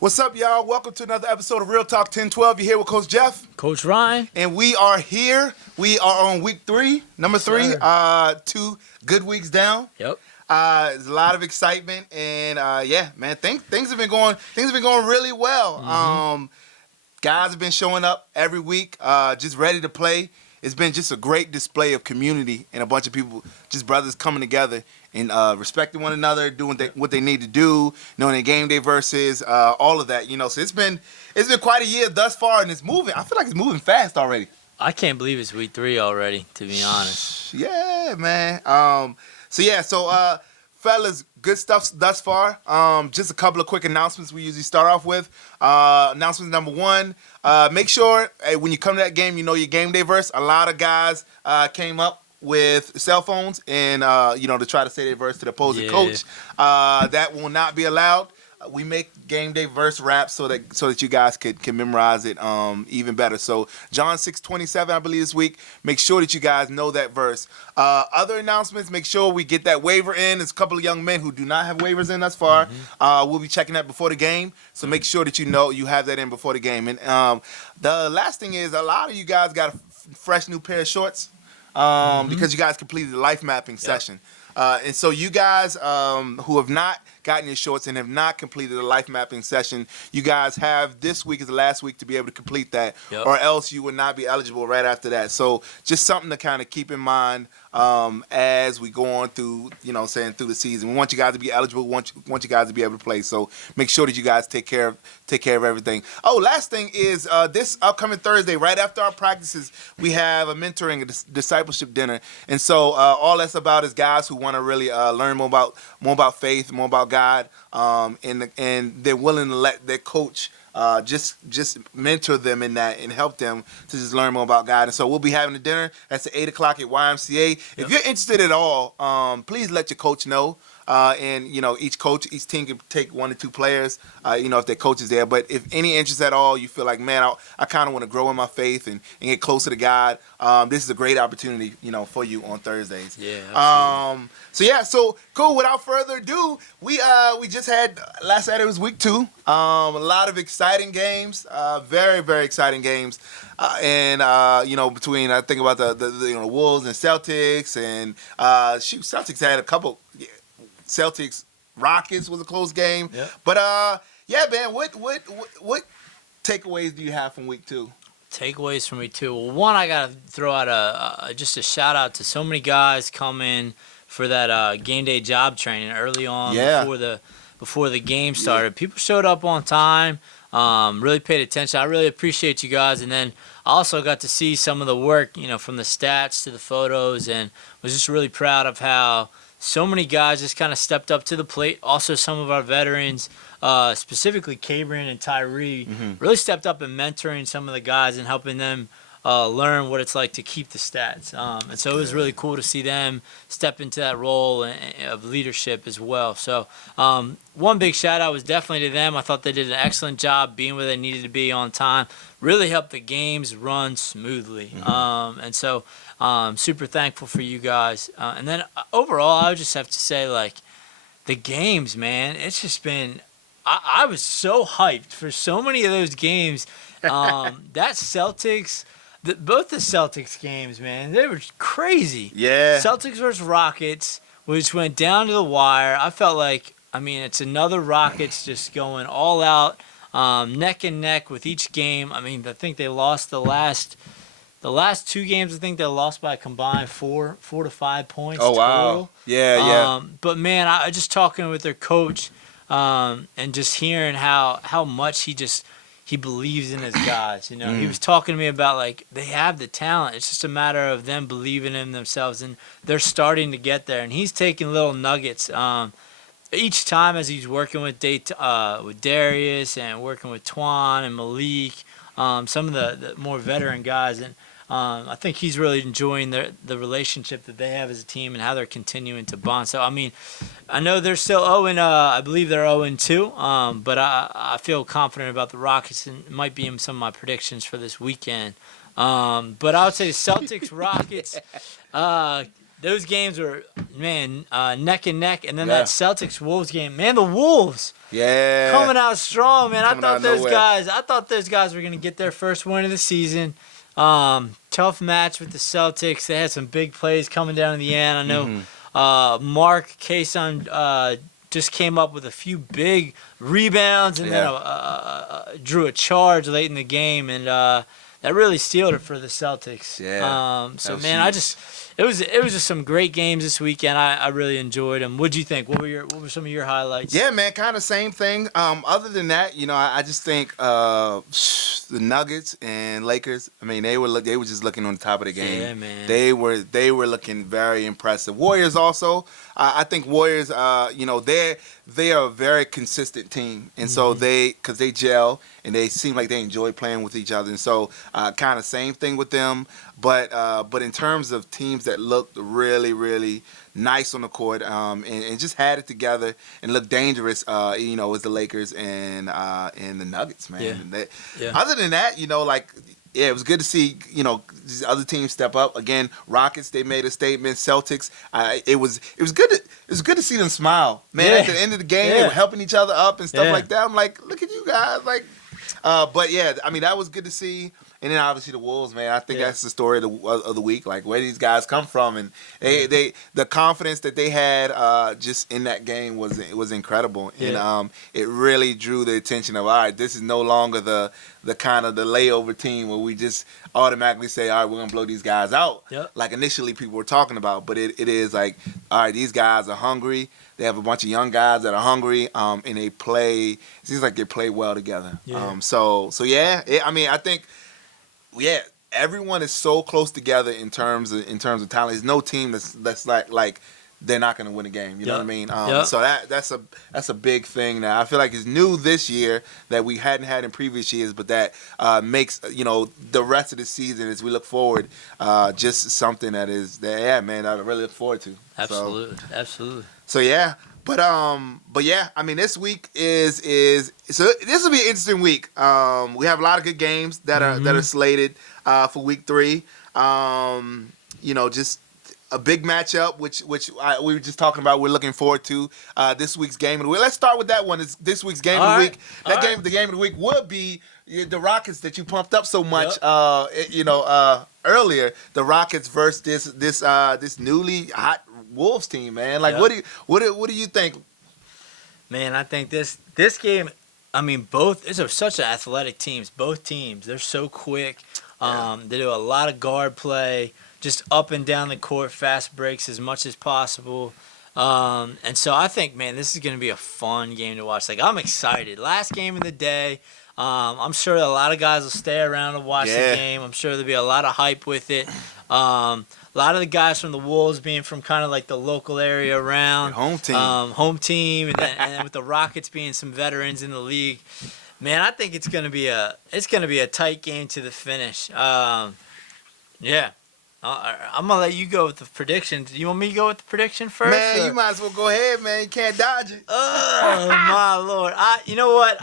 What's up, y'all? Welcome to another episode of Real Talk 1012. You're here with Coach Jeff. Coach Ryan. And we are here. We are on week 3, number 3. Sir. 2 good weeks down. Yep. There's a lot of excitement, and yeah, man, things have been going really well. Guys have been showing up every week, just ready to play. It's been just a great display of community and a bunch of people, just brothers coming together and respecting one another, doing what they need to do, knowing their game day versus all of that. So it's been quite a year thus far, and it's moving. I feel like it's moving fast already. I can't believe it's week 3 already, to be honest. Yeah, man. So fellas, good stuff thus far. Just a couple of quick announcements we usually start off with. Announcement number 1, make sure when you come to that game, you know your game day verse. A lot of guys came up with cell phones and to try to say their verse to the opposing coach. That will not be allowed. We make game day verse raps so that you guys can memorize it even better. So John 6:27, I believe, this week. Make sure that you guys know that verse. Other announcements, make sure we get that waiver in. There's a couple of young men who do not have waivers in thus far. We'll be checking that before the game. So make sure that you have that in before the game. And the last thing is, a lot of you guys got a fresh new pair of shorts because you guys completed the life mapping session. And so you guys who have not gotten your shorts and have not completed the life mapping session, you guys have this week is the last week to be able to complete that, or else you would not be eligible right after that. So just something to kind of keep in mind as we go on through, through the season. We want you guys to be eligible. We want you guys to be able to play. So make sure that you guys take care of everything. Oh, last thing is this upcoming Thursday, right after our practices, we have a mentoring, a discipleship dinner. And so all that's about is guys who want to really learn more about faith, more about God, and they're willing to let their coach just mentor them in that and help them to just learn more about God. And so we'll be having a dinner. That's at 8 o'clock at YMCA. If you're interested at all, please let your coach know. And each team can take 1 or 2 players, if their coach is there. But if any interest at all, you feel like, man, I kind of want to grow in my faith and get closer to God, this is a great opportunity, for you on Thursdays. Yeah, absolutely. So cool. Without further ado, we just had last Saturday was week 2. A lot of exciting games, very very exciting games, between I think about the Wolves and Celtics and Celtics had a couple. Celtics Rockets was a close game. Yep. But man, what takeaways do you have from week 2? Takeaways from week 2. Well, one, I gotta throw out just a shout out to so many guys come in for that game day job training early on before the game started. People showed up on time. Really paid attention. I really appreciate you guys. And then I also got to see some of the work, from the stats to the photos, and was just really proud of how so many guys just kind of stepped up to the plate. Also, some of our veterans, specifically Cabrian and Tyree, really stepped up in mentoring some of the guys and helping them learn what it's like to keep the stats. And so it was really cool to see them step into that role of leadership as well. So one big shout out was definitely to them. I thought they did an excellent job being where they needed to be on time. Really helped the games run smoothly. And so super thankful for you guys. And then overall, I would just have to say, the games, man, it's just been I was so hyped for so many of those games. That Celtics, both the Celtics games, man, they were crazy. Yeah. Celtics versus Rockets, which went down to the wire. I felt like, it's another Rockets just going all out, neck and neck with each game. I think they lost the last 2 games. I think they lost by a combined 4 to 5 points. Oh, wow. Total. Yeah. But man, I just talking with their coach, and just hearing how much he believes in his guys. He was talking to me about they have the talent. It's just a matter of them believing in themselves, and they're starting to get there. And he's taking little nuggets each time as he's working with Darius and working with Twan and Malik, some of the more veteran guys. And I think he's really enjoying the relationship that they have as a team and how they're continuing to bond. So, I know they're still 0-, I believe they're 0-2, but I feel confident about the Rockets, and it might be in some of my predictions for this weekend. But I would say the Celtics, Rockets, those games were, man, neck and neck. And then that Celtics-Wolves game, man, the Wolves. Yeah. Coming out strong, man. I thought those guys were going to get their first win of the season. Tough match with the Celtics. They had some big plays coming down in the end. I know Mark Kayson just came up with a few big rebounds and then drew a charge late in the game, and that really sealed it for the Celtics. Yeah. It was just some great games this weekend. I really enjoyed them. What'd you think? What were some of your highlights? Yeah, man, kind of same thing. Other than that, I just think the Nuggets and Lakers. I mean, they were just looking on the top of the game. Yeah, man. They were looking very impressive. Warriors also. I think Warriors. They are a very consistent team, and so because they gel and they seem like they enjoy playing with each other, and so kind of same thing with them. But in terms of teams that looked really, really nice on the court and just had it together and looked dangerous, was the Lakers and the Nuggets, man. Yeah. Other than that, it was good to see, these other teams step up. Again, Rockets, they made a statement. Celtics, it was good to see them smile. Man, at the end of the game, they were helping each other up and stuff like that. I'm like, look at you guys. But yeah, I mean, that was good to see. And then obviously the Wolves, man. I think that's the story of the week. Like where these guys come from, and they the confidence that they had just in that game was incredible, and it really drew the attention of, all right, this is no longer the kind of the layover team where we just automatically say, all right, we're gonna blow these guys out, like initially people were talking about. But it is like, all right, these guys are hungry. They have a bunch of young guys that are hungry, and they play. It seems like they play well together. Yeah. I think. Yeah, everyone is so close together in terms of talent. There's no team that's like they're not going to win a game. You know what I mean? So that's a big thing. Now I feel like it's new this year that we hadn't had in previous years, but that makes the rest of the season as we look forward just something that man, I really look forward to. Absolutely. So yeah. But yeah, I mean, this week is so this will be an interesting week. We have a lot of good games that are slated for week 3. Just a big matchup, which we were just talking about. We're looking forward to this week's game of the week. Let's start with that one. Is this week's game of the week? The game of the week would be the Rockets that you pumped up so much. Earlier, the Rockets versus this newly hot Wolves team, man. Like, what do you think? Man, I think this game. I mean, these are such athletic teams. Both teams, they're so quick. They do a lot of guard play, just up and down the court, fast breaks as much as possible. And so I think, man, this is going to be a fun game to watch. Like, I'm excited. Last game of the day. I'm sure a lot of guys will stay around to watch the game. I'm sure there'll be a lot of hype with it. A lot of the guys from the Wolves being from kind of like the local area around. Home team. And then with the Rockets being some veterans in the league. Man, I think it's gonna be a tight game to the finish. I'm gonna let you go with the predictions. You want me to go with the prediction first? Man, you might as well go ahead, man. You can't dodge it. Oh my Lord! You know what?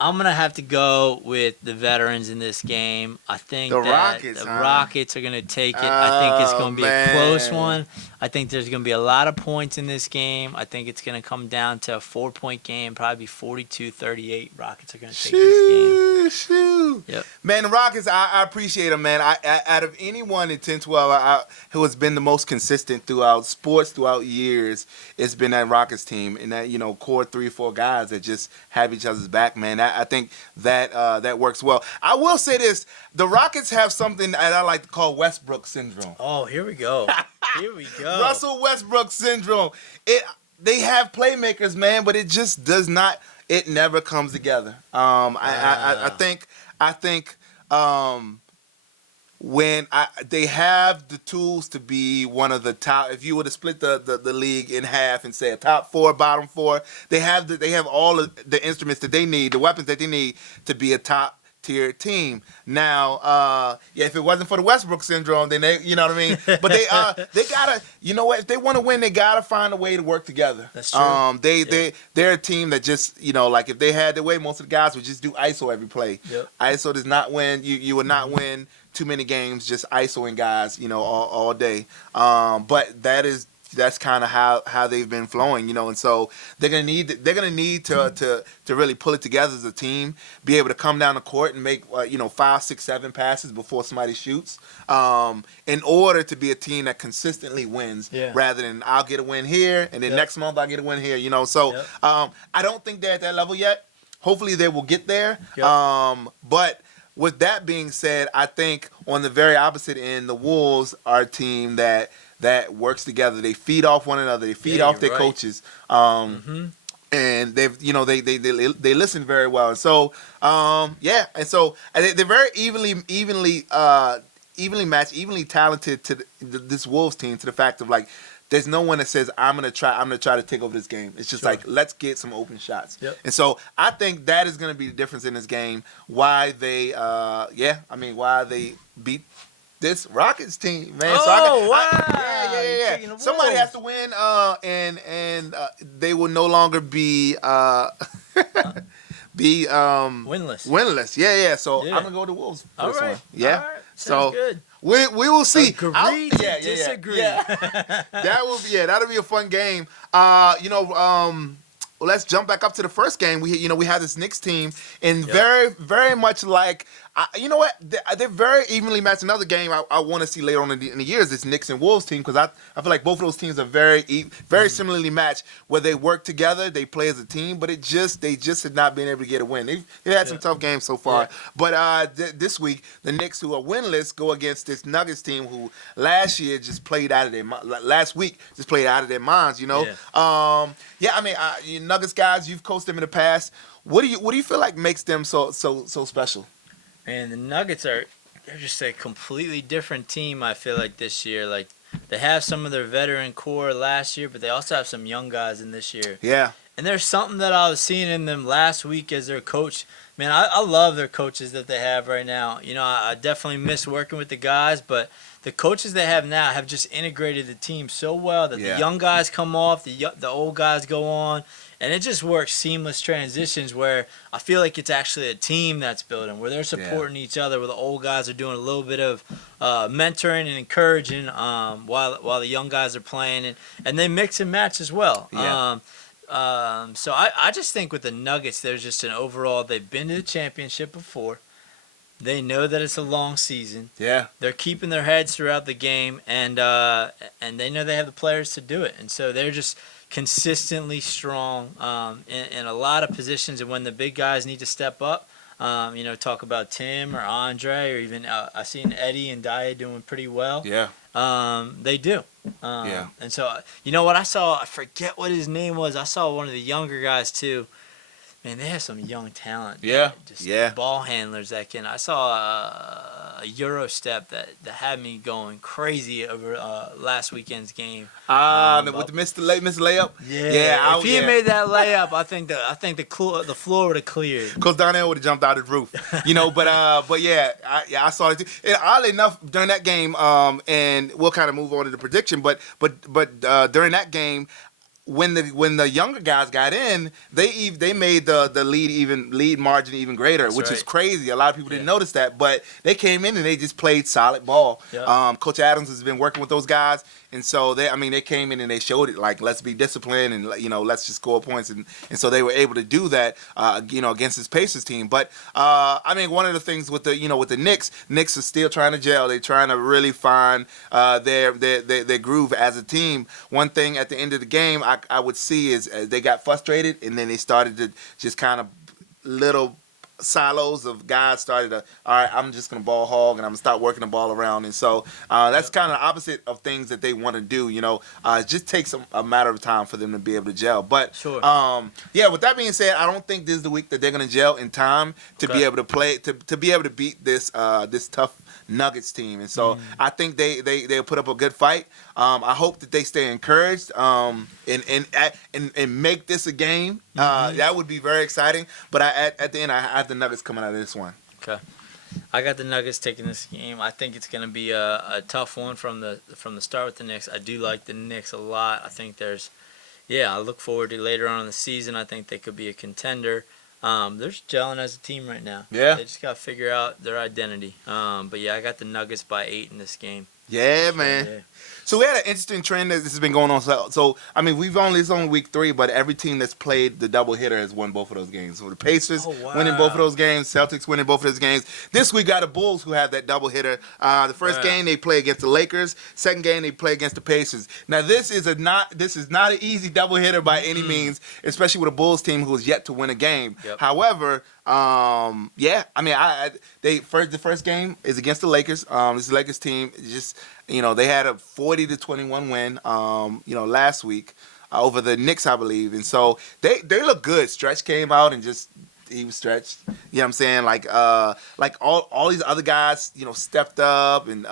I'm gonna have to go with the veterans in this game. I think the Rockets are gonna take it. I think it's gonna be a close one. I think there's gonna be a lot of points in this game. I think it's gonna come down to a 4-point game, probably 42-38. Rockets are gonna take this game. Yep. Man, the Rockets, I appreciate them, man. Out of anyone in 10-12 who has been the most consistent throughout sports, throughout years, it's been that Rockets team, and that core 3-4 guys that just have each other's back, man. I think that works well. I will say this: the Rockets have something that I like to call Westbrook syndrome. Oh, here we go. Here we go. Russell Westbrook syndrome. They have playmakers, man, but it just does not. It never comes together. I think when they have the tools to be one of the top. If you were to split the league in half and say a top 4, bottom 4, they have all of the instruments that they need, the weapons that they need to be a top tier team. Now, if it wasn't for the Westbrook syndrome, then they, you know what I mean. But they gotta, if they want to win, they gotta find a way to work together. That's true. They're a team that just, like if they had their way, most of the guys would just do ISO every play. Yep. ISO does not win. You would not win too many games just isoing guys, all day. But that's kind of how they've been flowing, and so they're gonna need to really pull it together as a team, be able to come down the court and make 5, 6, 7 passes before somebody shoots, in order to be a team that consistently wins, rather than I'll get a win here and then next month I'll get a win here, So I don't think they're at that level yet. Hopefully they will get there. But with that being said, I think on the very opposite end, the Wolves are a team that works together. They feed off one another. They feed off their coaches. And they've they listen very well. And so and so they're very evenly matched, evenly talented to this Wolves team, to the fact of like, there's no one that says I'm gonna try to take over this game. It's just like, let's get some open shots. And so I think that is gonna be the difference in this game. Why they why they beat this Rockets team, man. Wow. Somebody has to win, and they will no longer be winless. Yeah. So I'm gonna go to Wolves for this one. Yeah. All right. So good. We will see. Agree to disagree. That'll be a fun game. Let's jump back up to the first game. We had this Knicks team, and very, very much like, you know what? They're very evenly matched. Another game I want to see later on in the year is this Knicks and Wolves team, because I feel like both of those teams are very similarly matched, where they work together, they play as a team, but they just have not been able to get a win. They've had some tough games so far, but this week the Knicks, who are winless, go against this Nuggets team who last week just played out of their minds. Nuggets guys, you've coached them in the past. What do you feel like makes them so special? And the Nuggets they're just a completely different team, I feel like, this year. Like, they have some of their veteran core last year, but they also have some young guys in this year. Yeah. And there's something that I was seeing in them last week as their coach. Man, I love their coaches that they have right now. I definitely miss working with the guys, but the coaches they have now have just integrated the team so well that the young guys come off, the old guys go on. And it just works seamless transitions where I feel like it's actually a team that's building, where they're supporting each other, where the old guys are doing a little bit of mentoring and encouraging while the young guys are playing. And they mix and match as well. Yeah. So I just think with the Nuggets, there's just an overall, they've been to the championship before. They know that it's a long season. Yeah. They're keeping their heads throughout the game, and they know they have the players to do it. And so they're just consistently strong in a lot of positions, and when the big guys need to step up, talk about Tim or Andre, or even I've seen Eddie and Daya doing pretty well. Yeah. They do. And so, what I saw, I forget what his name was. I saw one of the younger guys too. Man, they have some young talent. Just ball handlers that can. I saw a Euro step that had me going crazy over last weekend's game. With the missed layup. If he had made that layup, I think the floor would have cleared. Because Donnell would have jumped out his roof, I saw it. And oddly enough, during that game, and we'll kind of move on to the prediction, but during that game, when the younger guys got in, they made the lead margin even greater, which is crazy. A lot of people didn't notice that, but they came in and they just played solid ball. Coach Adams has been working with those guys, and so they came in and they showed it, like, let's be disciplined and let's just score points, and so they were able to do that against this Pacers team. But one of the things with the Knicks are still trying to gel. They're trying to really find their groove as a team. One thing at the end of the game I would see is they got frustrated, and then they started to just kind of little silos of guys started to, all right, I'm just going to ball hog, and I'm going to start working the ball around. And so that's kind of the opposite of things that they want to do. It just takes a matter of time for them to be able to gel. But with that being said, I don't think this is the week that they're going to gel in time to be able to play, to be able to beat this tough Nuggets team. And so I think they'll put up a good fight. I hope that they stay encouraged and make this a game. That would be very exciting. But at the end, I have the Nuggets coming out of this one. Okay, I got the Nuggets taking this game. I think it's going to be a tough one from the start with the Knicks. I do like the Knicks a lot. I think I look forward to later on in the season. I think they could be a contender. They're just gelling as a team right now. Yeah. They just got to figure out their identity. But yeah, I got the Nuggets by 8 in this game. Yeah, man. Yeah. So we had an interesting trend that this has been going on. So I mean, it's only week 3, but every team that's played the double hitter has won both of those games. So the Pacers winning both of those games, Celtics winning both of those games. This week got the Bulls who have that double hitter. The first game they play against the Lakers. Second game they play against the Pacers. Now this is not an easy double hitter by any means, especially with a Bulls team who is yet to win a game. Yep. However, yeah, I mean, the first game is against the Lakers. This is the Lakers team. Just they had a 40-21 win. Last week over the Knicks, I believe, and so they look good. Stretch came out and just. He was stretched. You know what I'm saying? Like all these other guys, stepped up and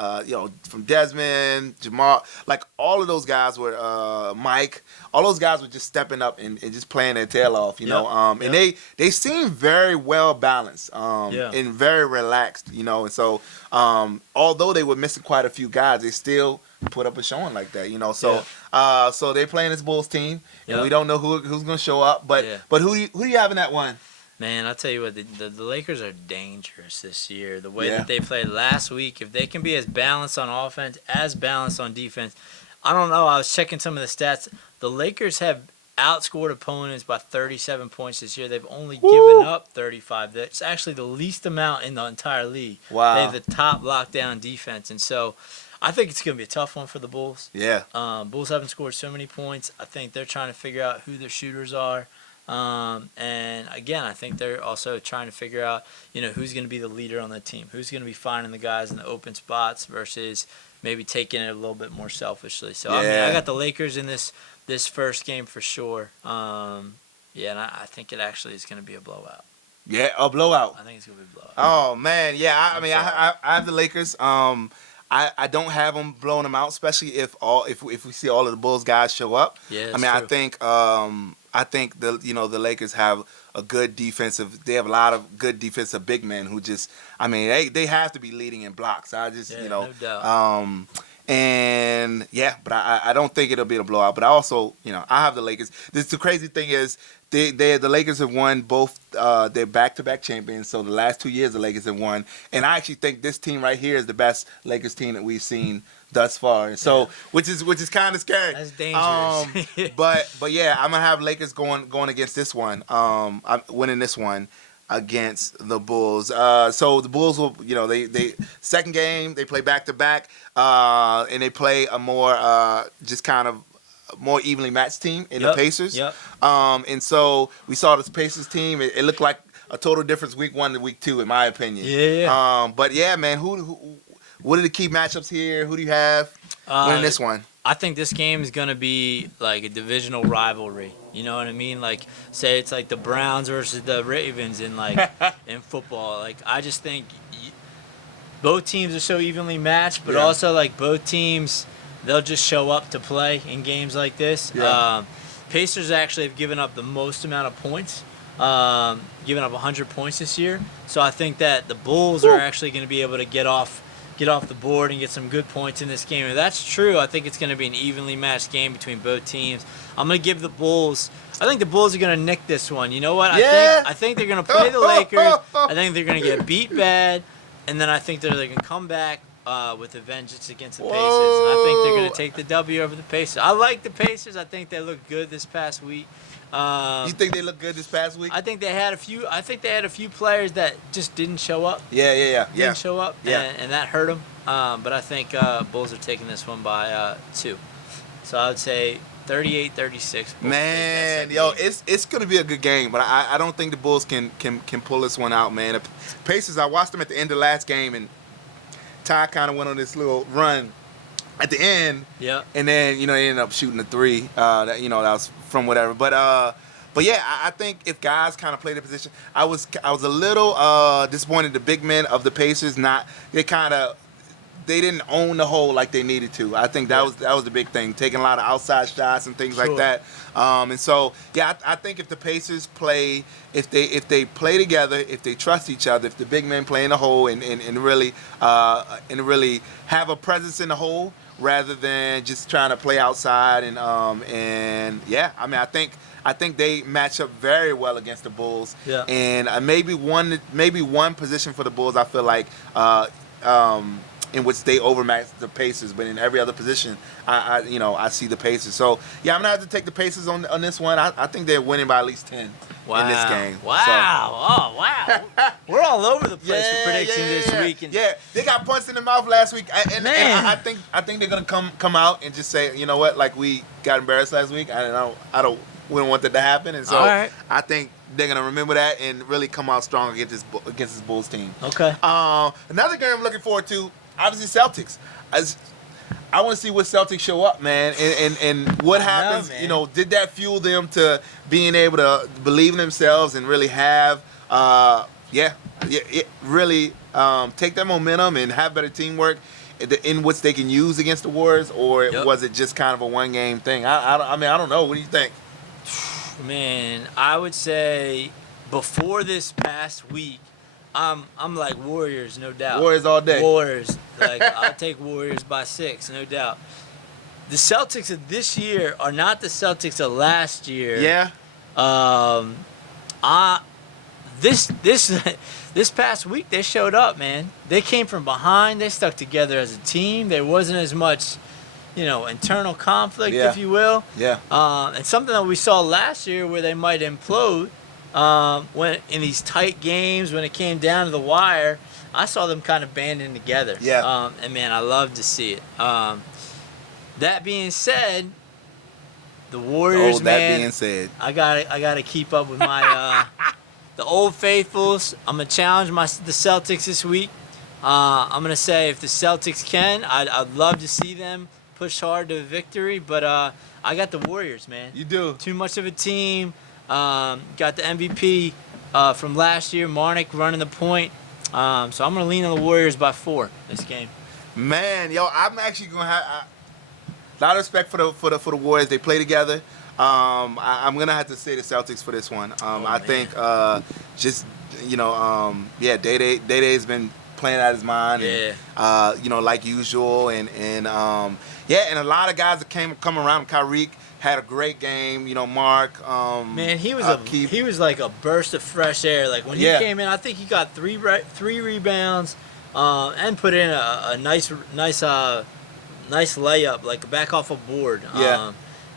from Desmond, Jamal, like all of those guys were Mike, all those guys were just stepping up and just playing their tail off, and they seem very well balanced, and very relaxed, and so although they were missing quite a few guys, they still put up a showing like that, so they playing this Bulls team, and we don't know who's gonna show up, but who do you have in that one? Man, I'll tell you what, the Lakers are dangerous this year. The way that they played last week, if they can be as balanced on offense, as balanced on defense, I don't know. I was checking some of the stats. The Lakers have outscored opponents by 37 points this year. They've only given up 35. That's actually the least amount in the entire league. Wow. They have the top lockdown defense. And so I think it's going to be a tough one for the Bulls. Yeah. Bulls haven't scored so many points. I think they're trying to figure out who their shooters are. And again, I think they're also trying to figure out, who's going to be the leader on the team, who's going to be finding the guys in the open spots versus maybe taking it a little bit more selfishly. So I mean, I got the Lakers in this first game for sure. And I think it actually is going to be a blowout. Yeah, a blowout. I think it's going to be a blowout. Oh man, yeah. I mean, I have the Lakers. I don't have them blowing them out, especially if we see all of the Bulls guys show up. Yeah, I mean, true. I think the Lakers have a good defensive. They have a lot of good defensive big men who just. I mean, they have to be leading in blocks. I just no doubt. And but I don't think it'll be a blowout. But I also I have the Lakers. The crazy thing is the Lakers have won both their back-to-back champions. So the last 2 years the Lakers have won, and I actually think this team right here is the best Lakers team that we've seen thus far. And so which is kind of scary. That's dangerous. But yeah, I'm gonna have Lakers going against this one. I'm winning this one against the Bulls. So the Bulls will, they second game they play back to back, and they play a more just kind of more evenly matched team in the Pacers. Yep. And so we saw this Pacers team. It looked like a total difference week 1 to week 2, in my opinion. Yeah. But yeah, man, what are the key matchups here? Who do you have winning this one? I think this game is going to be like a divisional rivalry. You know what I mean? Like, say it's like the Browns versus the Ravens in in football. Like, I just think both teams are so evenly matched, but also like both teams, they'll just show up to play in games like this. Yeah. Pacers actually have given up the most amount of points, given up 100 points this year. So I think that the Bulls are actually going to be able to get off the board and get some good points in this game. If that's true, I think it's going to be an evenly matched game between both teams. I'm going to give the Bulls. I think the Bulls are going to nick this one. You know what? I think they're going to play the Lakers. I think they're going to get beat bad, and then I think they're going to come back with a vengeance against the Pacers. And I think they're going to take the W over the Pacers. I like the Pacers. I think they looked good this past week. You think they looked good this past week? I think they had a few players that just didn't show up. Yeah. Didn't show up, Yeah. and that hurt them. But I think Bulls are taking this one by 2. So I would say 38-36. Man, it's gonna be a good game, but I don't think the Bulls can pull this one out, man. The Pacers, I watched them at the end of last game, and Ty kind of went on this little run at the end. Yeah. And then they ended up shooting a 3. That was from whatever. But yeah, I think if guys kind of play the position, I was a little disappointed. The big men of the Pacers they didn't own the hole like they needed to. I think that was the big thing, taking a lot of outside shots and things like that. And so I think if the Pacers play, if they play together, if they trust each other, if the big men play in the hole and really have a presence in the hole rather than just trying to play outside. And yeah, I mean, I think they match up very well against the Bulls. Yeah. And maybe one position for the Bulls, I feel like, in which they overmatch the Pacers, but in every other position, I see the Pacers. So yeah, I'm gonna have to take the Pacers on this one. I think they're winning by at least 10 in this game. Wow. So. Oh, wow. We're all over the place with predictions this week. And yeah, they got punched in the mouth last week, and I think they're gonna come out and just say, you know what, like we got embarrassed last week. We don't want that to happen, and so right. I think they're gonna remember that and really come out strong against this Bulls team. Okay. Another game I'm looking forward to, obviously Celtics. I want to see what Celtics show up, man, and what happens. Man. You know, did that fuel them to being able to believe in themselves and really have, really take that momentum and have better teamwork in which they can use against the Warriors, or was it just kind of a one-game thing? I mean, I don't know. What do you think? Man, I would say before this past week, I'm like Warriors, no doubt. Warriors all day. Warriors. Like, I'll take Warriors by 6, no doubt. The Celtics of this year are not the Celtics of last year. Yeah. This past week they showed up, man. They came from behind. They stuck together as a team. There wasn't as much, internal conflict, if you will. Yeah. And something that we saw last year where they might implode. When in these tight games, when it came down to the wire, I saw them kind of banding together. Yeah. And man, I love to see it. That being said, the Warriors, that being said, I gotta keep up with my the old faithfuls. I'm gonna challenge the Celtics this week. I'm gonna say if the Celtics can, I'd love to see them push hard to a victory. But I got the Warriors, man. You do. Too much of a team. Got the MVP from last year, Marnick running the point. So I'm going to lean on the Warriors by 4 this game. Man, I'm actually going to have a lot of respect for the Warriors. They play together. I'm going to have to say the Celtics for this one. I think Day-Day's been playing out his mind. Yeah. And, like usual. And a lot of guys that come around. Kyrie had a great game, Mark. Man, he was like a burst of fresh air. Like when he came in, I think he got three rebounds, and put in a nice layup, like back off a board.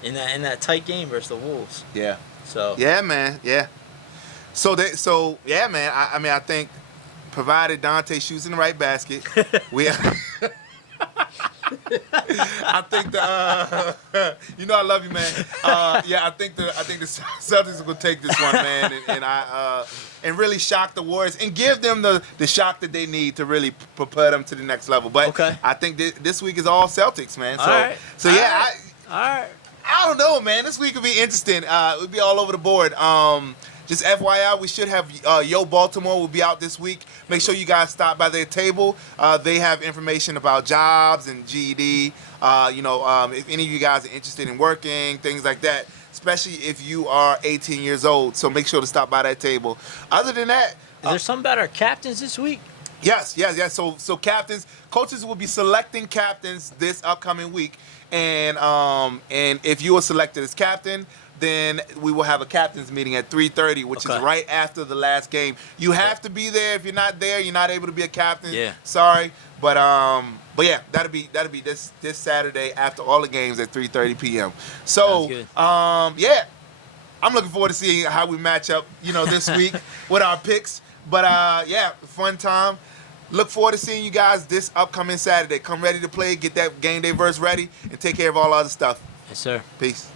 In that tight game versus the Wolves. Yeah. So. Yeah, man. Yeah. Man. I think provided Dante shoots in the right basket, we. I think I love you, man. I think the Celtics will take this one, man, and really shock the Warriors and give them the shock that they need to really propel them to the next level. But I think this week is all Celtics, man. So, all right. I don't know, man. This week will be interesting. It'll be all over the board. Just FYI, we should have Yo Baltimore will be out this week. Make sure you guys stop by their table. They have information about jobs and GED. If any of you guys are interested in working, things like that, especially if you are 18 years old. So make sure to stop by that table. Other than that, is there something about our captains this week? Yes. So captains, coaches will be selecting captains this upcoming week, and if you are selected as captain, then we will have a captain's meeting at 3:30, which is right after the last game. You have to be there. If you're not there, you're not able to be a captain. Yeah. Sorry, but yeah, that'll be this Saturday after all the games at 3:30 p.m. So yeah, I'm looking forward to seeing how we match up, this week with our picks. But yeah, fun time. Look forward to seeing you guys this upcoming Saturday. Come ready to play, get that game day verse ready, and take care of all other stuff. Yes, sir. Peace.